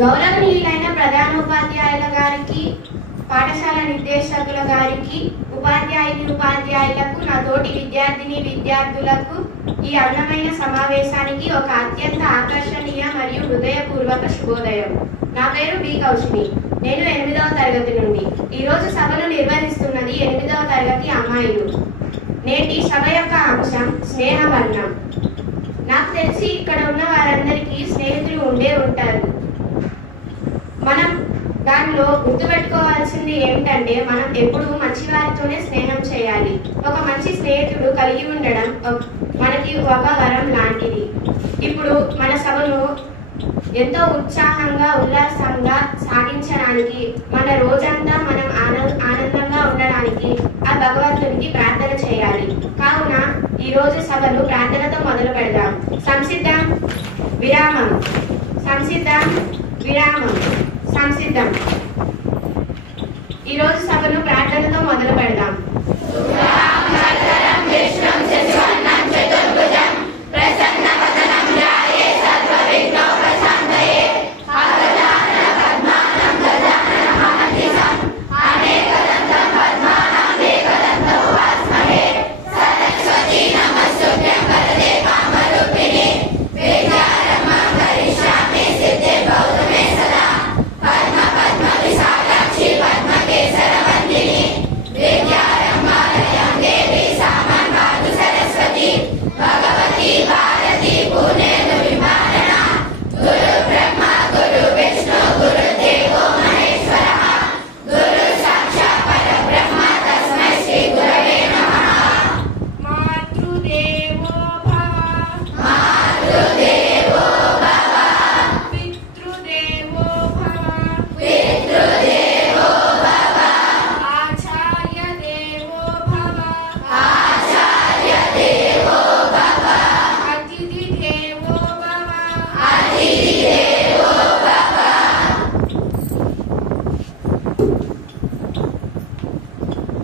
గౌరవనీయులైన ప్రధానోపాధ్యాయుల గారికి, పాఠశాల నిర్దేశకుల గారికి, ఉపాధ్యాయులకు, నా తోటి విద్యార్థులకు ఈ అందమైన సమావేశానికి ఒక అత్యంత ఆకర్షణీయ మరియు హృదయపూర్వక శుభోదయం. నా పేరు బి కౌశిని. నేను 8వ తరగతి నుండి. ఈరోజు సభను నిర్వహిస్తున్నది 8వ తరగతి అమ్మాయిలు. నేటి సభ యొక్క అంశం స్నేహవర్ణం. నాకు తెలిసి ఇక్కడ ఉన్న వారందరికీ స్నేహితులు ఉండే ఉంటారు. మనం దానిలో గుర్తుపెట్టుకోవాల్సింది ఏమిటంటే, మనం ఎప్పుడూ మంచి వారితోనే స్నేహం చేయాలి. ఒక మంచి స్నేహితుడు కలిగి ఉండడం మనకి ఒక వరం లాంటిది. ఇప్పుడు మన సభను ఎంతో ఉత్సాహంగా, ఉల్లాసంగా సాగించడానికి, మన రోజంతా మనం ఆనందంగా ఉండడానికి ఆ భగవంతునికి ప్రార్థన చేయాలి. కావున ఈరోజు సభను ప్రార్థనతో మొదలు పెడదాం. సంసిద్ధం, విరామం. సంసిద్ధం, విరామం. సంసిద్ధం. ఈరోజు సభను ప్రార్థనతో మొదలు పెడదాం.